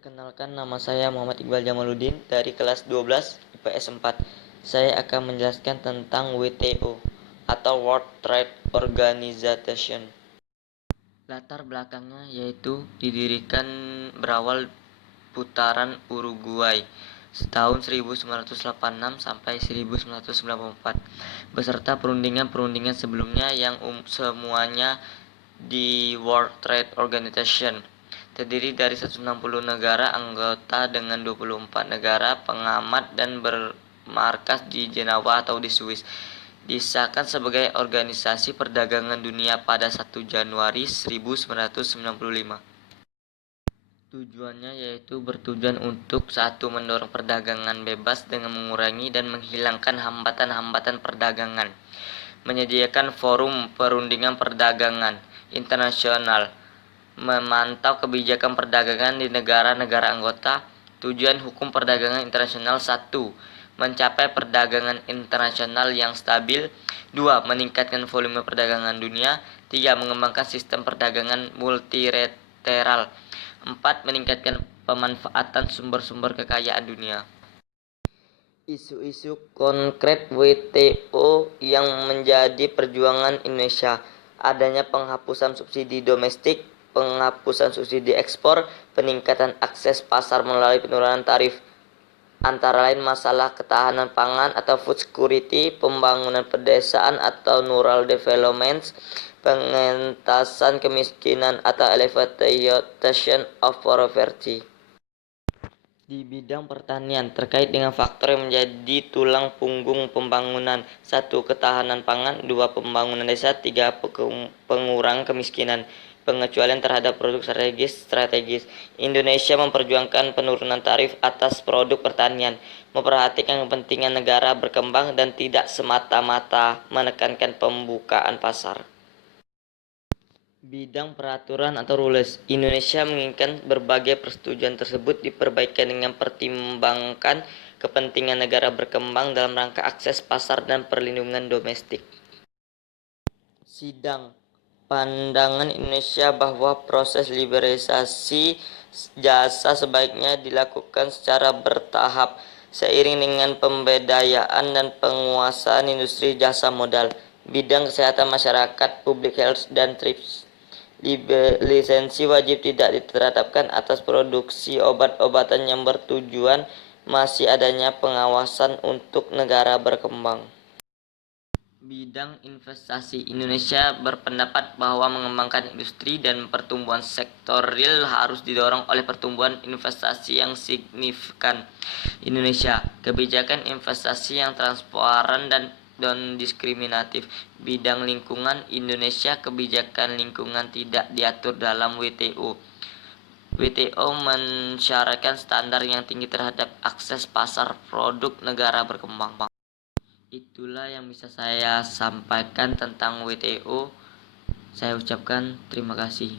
Perkenalkan, nama saya Muhammad Iqbal Jamaluddin dari kelas 12 IPS 4. Saya akan menjelaskan tentang WTO atau World Trade Organization. Latar belakangnya yaitu didirikan berawal putaran Uruguay tahun 1986 sampai 1994 beserta perundingan-perundingan sebelumnya yang semuanya di World Trade Organization. Terdiri dari 160 negara anggota dengan 24 negara pengamat dan bermarkas di Jenewa atau di Swiss. Disahkan sebagai organisasi perdagangan dunia pada 1 Januari 1995. Tujuannya yaitu bertujuan untuk satu, mendorong perdagangan bebas dengan mengurangi dan menghilangkan hambatan-hambatan perdagangan, menyediakan forum perundingan perdagangan internasional, memantau kebijakan perdagangan di negara-negara anggota. Tujuan hukum perdagangan internasional: 1. Mencapai perdagangan internasional yang stabil. 2. Meningkatkan volume perdagangan dunia. 3. Mengembangkan sistem perdagangan multilateral. 4. Meningkatkan pemanfaatan sumber-sumber kekayaan dunia. Isu-isu konkret WTO yang menjadi perjuangan Indonesia: adanya penghapusan subsidi domestik, penghapusan subsidi ekspor, peningkatan akses pasar melalui penurunan tarif, antara lain masalah ketahanan pangan atau food security, pembangunan pedesaan atau rural development, pengentasan kemiskinan atau alleviation of poverty. Di bidang pertanian, terkait dengan faktor yang menjadi tulang punggung pembangunan: 1. Ketahanan pangan. 2. Pembangunan desa. 3. Pengurangan kemiskinan. Pengecualian terhadap produk strategis. Indonesia memperjuangkan penurunan tarif atas produk pertanian, memperhatikan kepentingan negara berkembang dan tidak semata-mata menekankan pembukaan pasar. Bidang peraturan atau rules, Indonesia menginginkan berbagai persetujuan tersebut diperbaikan dengan pertimbangkan kepentingan negara berkembang dalam rangka akses pasar dan perlindungan domestik. Sidang. Pandangan Indonesia bahwa proses liberalisasi jasa sebaiknya dilakukan secara bertahap seiring dengan pemberdayaan dan penguasaan industri jasa modal, bidang kesehatan masyarakat, public health, dan TRIPS. Lisensi wajib tidak diterapkan atas produksi obat-obatan yang bertujuan masih adanya pengawasan untuk negara berkembang. Bidang investasi, Indonesia berpendapat bahwa mengembangkan industri dan pertumbuhan sektor real harus didorong oleh pertumbuhan investasi yang signifikan. Indonesia, kebijakan investasi yang transparan dan non-diskriminatif. Bidang lingkungan, Indonesia, kebijakan lingkungan tidak diatur dalam WTO. WTO mensyaratkan standar yang tinggi terhadap akses pasar produk negara berkembang. Itulah yang bisa saya sampaikan tentang WTO. Saya ucapkan terima kasih.